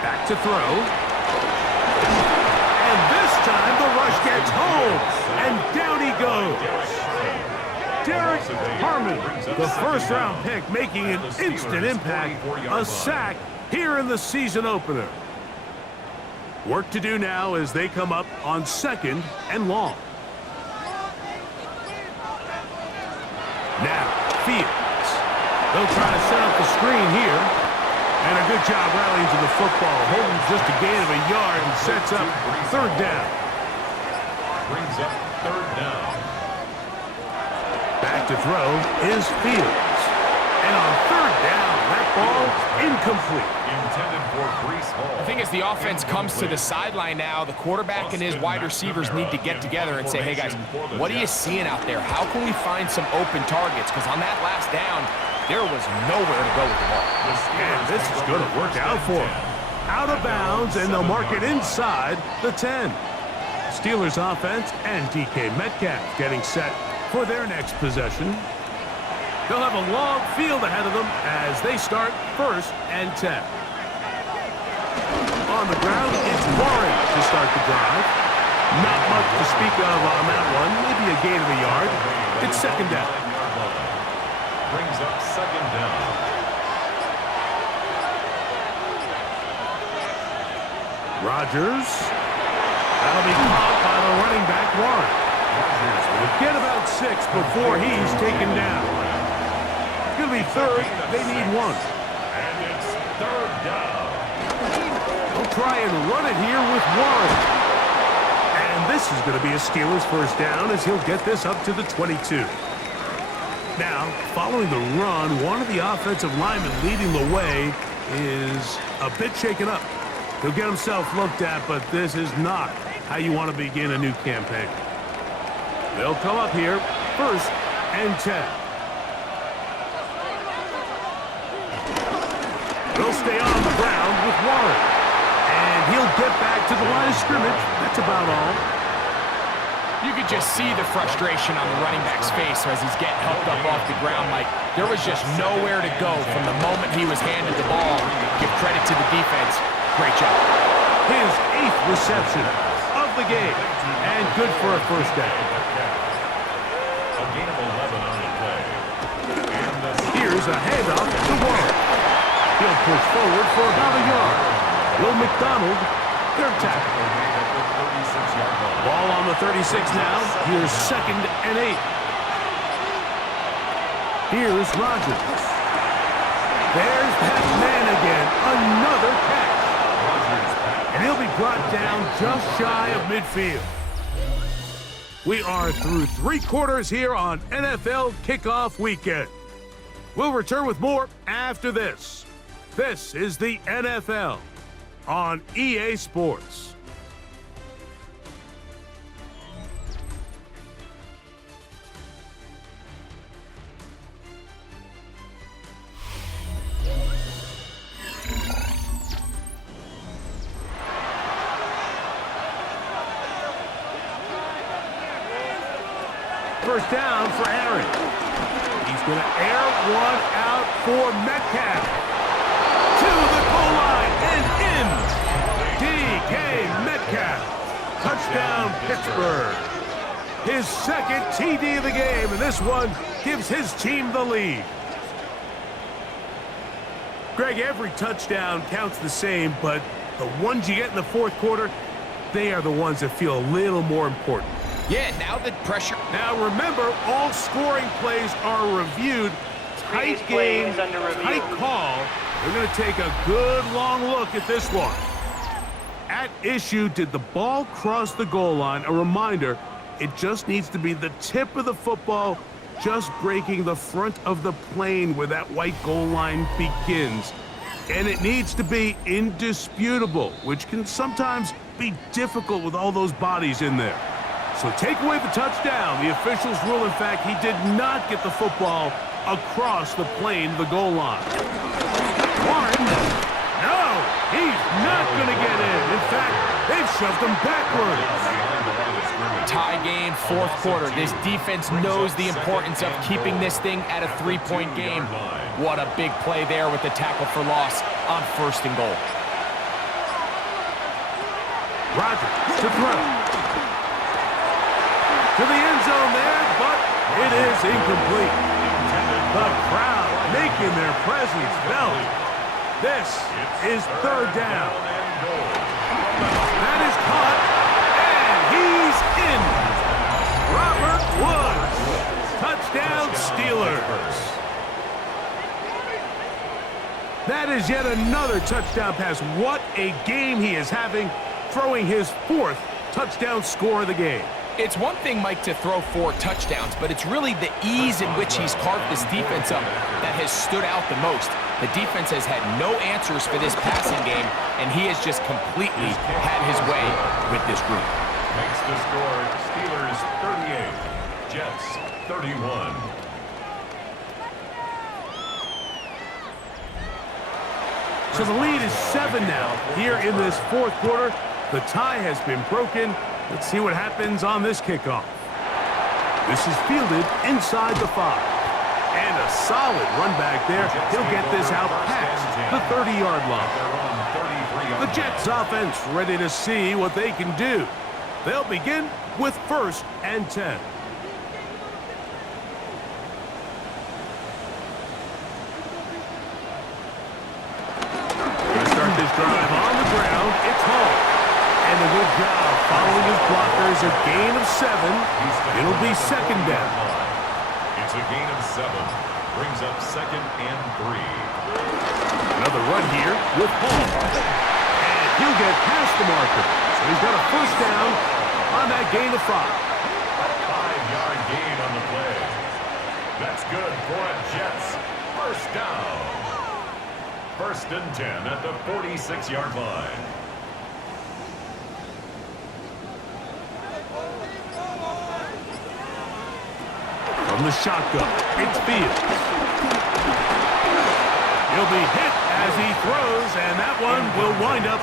Back to throw. And this time the rush gets home. And down he goes. Derek Harmon, the first-round pick, making an instant impact, a sack here in the season opener. Work to do now as they come up on 2nd and long. Now, Fields. They'll try to set up the screen here. And a good job rallying to the football. Holding just a gain of a yard and sets up 3rd down. Brings up 3rd down. Back to throw is Fields. And on 3rd down, that ball incomplete. Intended for Brees Hall. I think as the offense comes to the sideline now, the quarterback and his wide receivers need to get together and say, hey guys, what are you seeing out there? How can we find some open targets? Because on that last down, there was nowhere to go with the ball. And this is going to work out for them. Out of bounds, and they'll mark it inside the 10. Steelers offense and DK Metcalf getting set for their next possession. They'll have a long field ahead of them as they start 1st and 10. On the ground, it's Warren to start the drive. Not much to speak of on that one. Maybe a gain of a yard. It's 2nd down. Brings up 2nd down. Rodgers. That'll be caught by the running back, Warren. Will get about 6 before he's taken down. It's going to be 3rd. They need 1. And it's 3rd down. They'll try and run it here with Warren. And this is going to be a Steelers 1st down as he'll get this up to the 22. Now, following the run, one of the offensive linemen leading the way is a bit shaken up. He'll get himself looked at, but this is not how you want to begin a new campaign. They'll come up here, 1st and 10. They'll stay on the ground with Warren. And he'll get back to the line of scrimmage. That's about all. You could just see the frustration on the running back's face as he's getting helped up off the ground. Like, there was just nowhere to go from the moment he was handed the ball. Give credit to the defense. Great job. His 8th reception of the game. And good for a 1st down. A gain of 11 on the play. Here's a handoff to Warren. He'll push forward for about a yard. Will McDonald, their tackle. Ball on the 36 now. Here's 2nd and 8. Here's Rodgers. There's that man again. Another catch. And he'll be brought down just shy of midfield. We are through 3 quarters here on NFL Kickoff Weekend. We'll return with more after this. This is the NFL on EA Sports. First down for Aaron. He's going to air one out for Metcalf. To the goal line and in. DK Metcalf. Touchdown, Pittsburgh. His 2nd TD of the game, and this one gives his team the lead. Greg, every touchdown counts the same, but the ones you get in the 4th quarter, they are the ones that feel a little more important. Yeah, now the pressure. Now remember, all scoring plays are reviewed. Tight game, tight call. We're going to take a good long look at this one. At issue, did the ball cross the goal line? A reminder, it just needs to be the tip of the football, just breaking the front of the plane where that white goal line begins. And it needs to be indisputable, which can sometimes be difficult with all those bodies in there. So take away the touchdown. The officials rule, in fact, he did not get the football across the plane, the goal line. Warren, no, he's not going to get in. In fact, they've shoved him backwards. Tie game, 4th quarter. This defense knows the importance of keeping this thing at a 3-point game. What a big play there with the tackle for loss on 1st and goal. Rodgers to throw. To the end zone there, but It is incomplete. The crowd making their presence felt. This is third down. That is caught, and he's in. Robert Woods. Touchdown, Steelers. That is yet another touchdown pass. What a game he is having, throwing his 4th touchdown score of the game. It's one thing, Mike, to throw 4 touchdowns, but it's really the ease in which he's carved this defense up that has stood out the most. The defense has had no answers for this passing game, and he has just completely had his way with this group. Makes the score Steelers 38, Jets 31. So the lead is 7 now here in this 4th quarter. The tie has been broken. Let's see what happens on this kickoff. This is fielded inside the 5. And a solid run back there. He'll get this out past the 30-yard line. The Jets offense ready to see what they can do. They'll begin with 1st and 10. Start this drive on the ground. It's Hall. And a good job following his blockers. A gain of 7. It'll be 2nd down. It's a gain of 7. Brings up 2nd and 3. Another run here with Hall. And he'll get past the marker. So he's got a 1st down on that gain of 5. 5-yard gain on the play. That's good for a Jets 1st down. 1st and 10 at the 46-yard line. From the shotgun, it's Fields. He'll be hit as he throws, and that one will wind up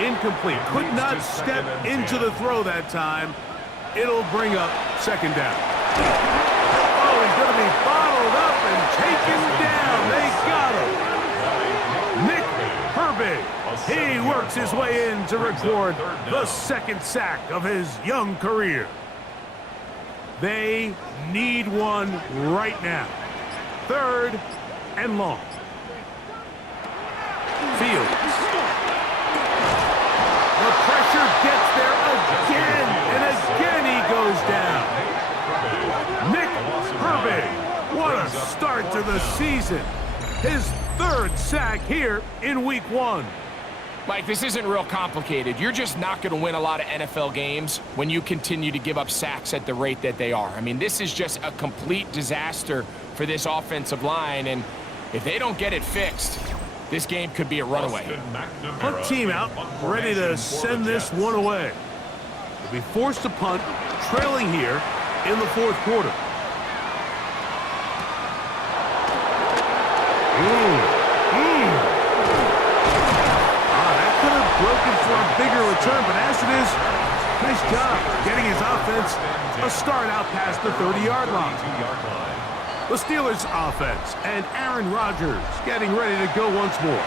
incomplete. Could not step into the throw that time. It'll bring up 2nd down. Oh, he's going to be bottled up and taken down. They got him. Nick Herbig. He works his way in to record the 2nd sack of his young career. They need one right now. 3rd and long. Fields. The pressure gets there again, and again he goes down. Nick Herbig. What a start to the season. His 3rd sack here in week 1. Mike, this isn't real complicated. You're just not going to win a lot of NFL games when you continue to give up sacks at the rate that they are. I mean, this is just a complete disaster for this offensive line, and if they don't get it fixed, this game could be a runaway. Punt team out, ready to send this one away. They'll be forced to punt, trailing here in the 4th quarter. Broken for a bigger return, but as it is, nice job getting his offense a start out past the 30-yard line. The Steelers offense and Aaron Rodgers getting ready to go once more.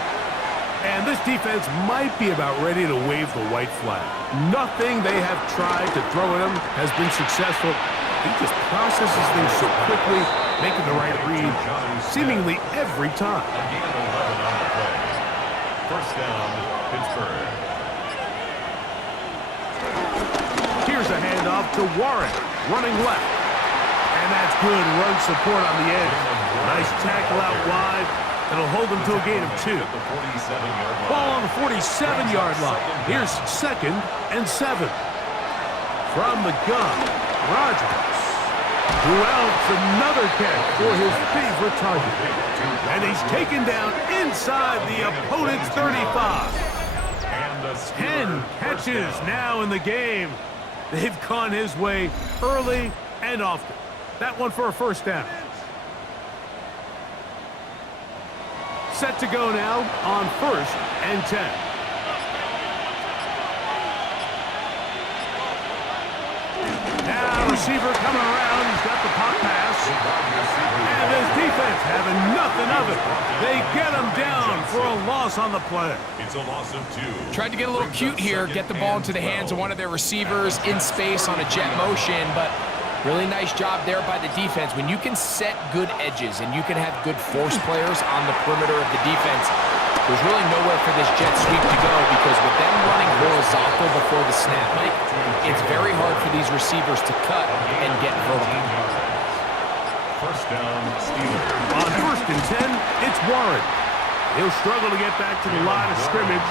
And this defense might be about ready to wave the white flag. Nothing they have tried to throw at him has been successful. He just processes things so quickly, making the right read seemingly every time. 1st down, Pittsburgh. Here's a handoff to Warren, running left. And that's good run support on the edge. Nice tackle out wide. It'll hold him to a gain of 2. Ball on the 47-yard line. Here's 2nd and 7. From the gun, Rodgers, who outs another catch for his favorite target. And he's taken down inside the opponent's 35. 10 catches now in the game. They've gone his way early and often. That one for a 1st down. Set to go now on 1st and 10. Now receiver coming around. He's got the pop pass. And his defense having nothing of it. They get him down for a loss on the play. It's a loss of 2. Tried to get a little cute here, get the ball into the hands of one of their receivers in space on a jet motion, but Really nice job there by the defense. When you can set good edges and you can have good force players on the perimeter of the defense, there's really nowhere for this jet sweep to go because with them running horizontal before the snap, Mike, it's very hard for these receivers to cut and get vertical. First down, Steelers. On 1st and 10, it's Warren. He'll struggle to get back to the line of scrimmage.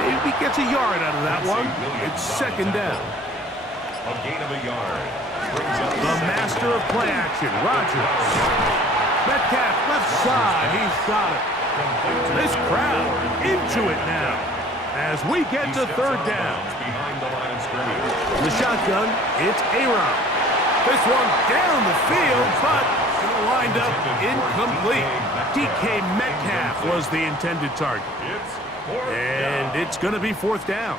Maybe gets a yard out of that one. It's 2nd down. A gain of a yard. The master of play action, Rodgers. Metcalf, left side, he's got it. This crowd into it now as we get to 3rd down. Behind the line of scrimmage. The shotgun, it's A-Rod. This one down the field, but gonna wind up incomplete. DK Metcalf was the intended target. And it's going to be 4th down.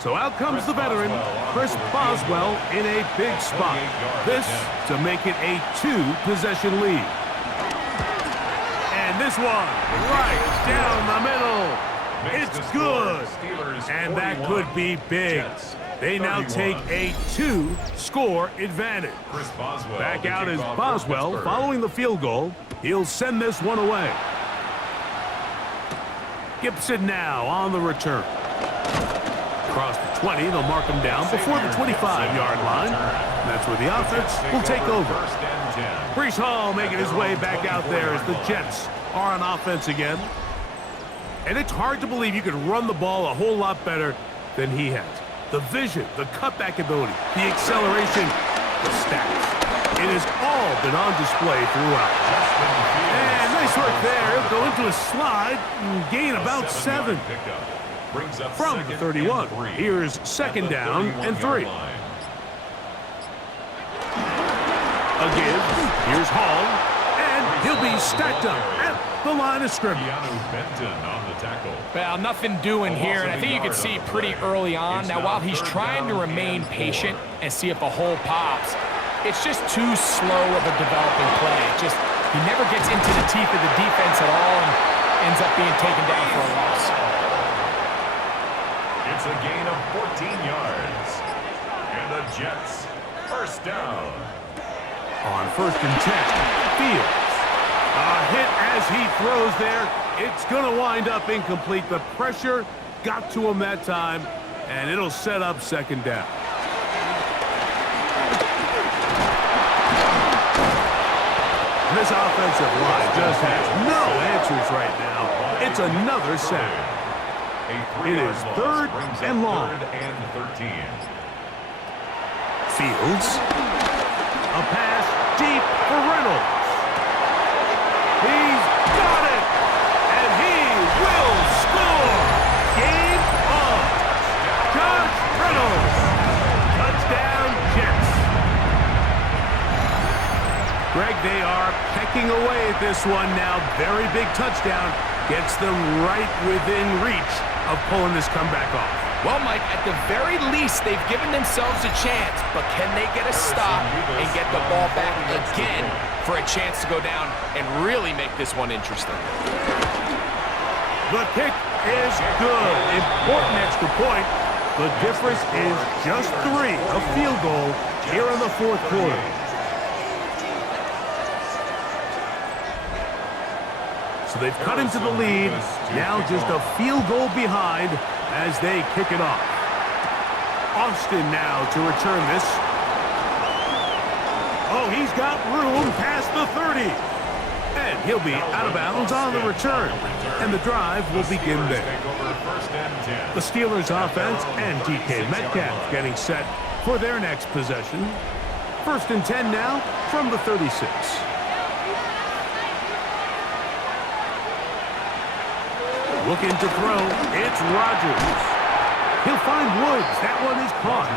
So out comes the veteran, Chris Boswell, in a big spot. This to make it a 2-possession lead. And this one, right down the middle. It's good. And that could be big. They now take a 2-score advantage. Back out is Boswell following the field goal. He'll send this one away. Gibson now on the return. Across the 20, they'll mark him down before the 25-yard line. That's where the offense will take over. Breece Hall making his way back out there as the Jets are on offense again. And it's hard to believe you could run the ball a whole lot better than he has. The vision, the cutback ability, the acceleration, the stats. It has all been on display throughout. And nice work there. He'll go into a slide and gain about 7. From the 31, here's 2nd down and 3. A give. Here's Hall. And he'll be stacked up at the line of scrimmage. Well, nothing doing here, and I think you can see pretty early on. Now, while he's trying to remain patient and see if a hole pops, it's just too slow of a developing play. He never gets into the teeth of the defense at all and ends up being taken down for a loss. It's a gain of 14 yards. And the Jets, 1st down. On 1st and 10, Fields. A hit as he throws there. It's going to wind up incomplete. The pressure got to him that time, and it'll set up 2nd down. This offensive line just has no answers right now. It's another sack. It is 3rd and long. Fields. A pass deep for Reynolds. He's got it! And he will score! Game on! Josh Reynolds! Touchdown, Jets! Greg, they are pecking away at this one now. Very big touchdown. Gets them right within reach of pulling this comeback off. Well, Mike, at the very least, they've given themselves a chance, but can they get a stop and get the ball back again for a chance to go down and really make this one interesting? The kick is good. Important extra point. The difference is just 3. A field goal here in the 4th quarter. So they've cut into the lead. Now just a field goal behind as they kick it off. Austin now to return this. Oh, he's got room past the 30. And he'll be out of bounds on the return. And the drive will begin there. The Steelers offense and DK Metcalf getting set for their next possession. 1st and 10 now from the 36. Looking to throw, it's Rodgers. He'll find Woods. That one is caught.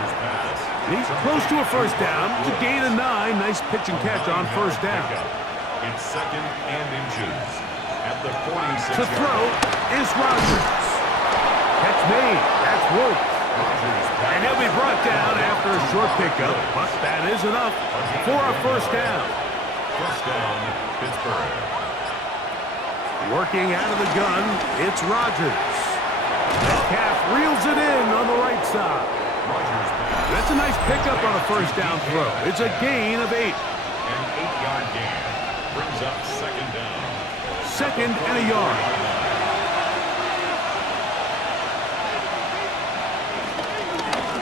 He's close to a 1st down to gain a 9. Nice pitch and catch on 1st down. It's 2nd and inches at the 46. To throw is Rodgers. Catch made. That's Woods. And he'll be brought down after a short pickup, but that is enough for a 1st down. 1st down, Pittsburgh. Working out of the gun, it's Rodgers. Metcalf reels it in on the right side. That's nice pickup on a first down throw. It's a gain of 8. An 8-yard gain brings up second down. Second and a yard.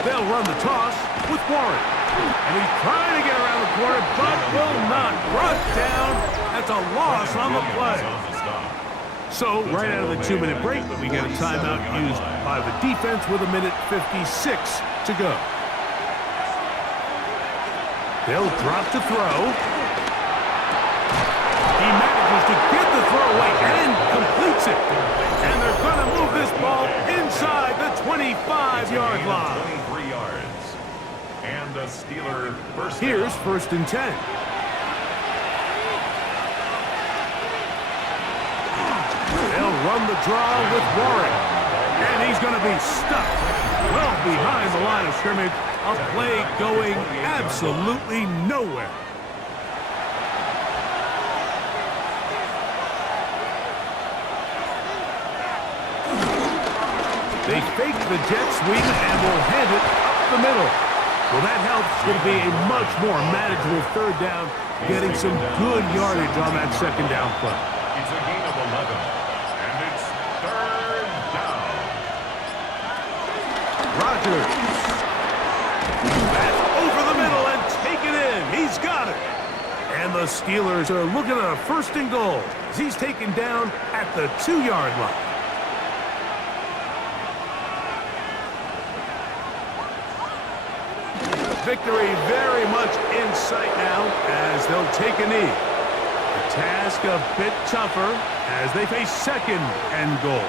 They'll run the toss with Warren. And he's trying to get around the corner, but will not. Brought down. That's a loss on the play. So, right out of the 2-minute break, we get a timeout used by the defense with 1:56 to go. They'll drop to throw. He manages to get the throw away and completes it. And they're going to move this ball inside the 25-yard line. 23 yards. And the Steeler first down. Here's 1st and 10. They'll run the draw with Warren. And he's going to be stuck well behind the line of scrimmage. A play going absolutely nowhere. They fake the jet sweep and will hand it up the middle. Well, that helps. It's going to be a much more manageable 3rd down, getting some good yardage on that 2nd down play. It's a gain of 11, and it's 3rd down. Rodgers. That's over the middle and take it in. He's got it. And the Steelers are looking at a 1st and goal as he's taken down at the 2-yard line. Victory very much in sight now as they'll take a knee. The task a bit tougher as they face 2nd and goal.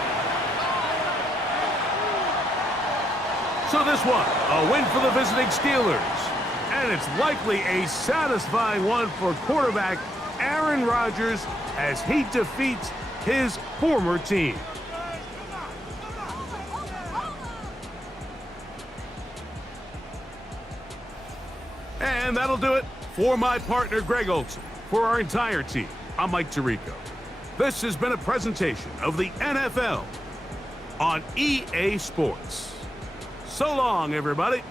So this one, a win for the visiting Steelers. And it's likely a satisfying one for quarterback Aaron Rodgers as he defeats his former team. And that'll do it for my partner, Greg Olson. For our entire team, I'm Mike Tirico. This has been a presentation of the NFL on EA Sports. So long, everybody.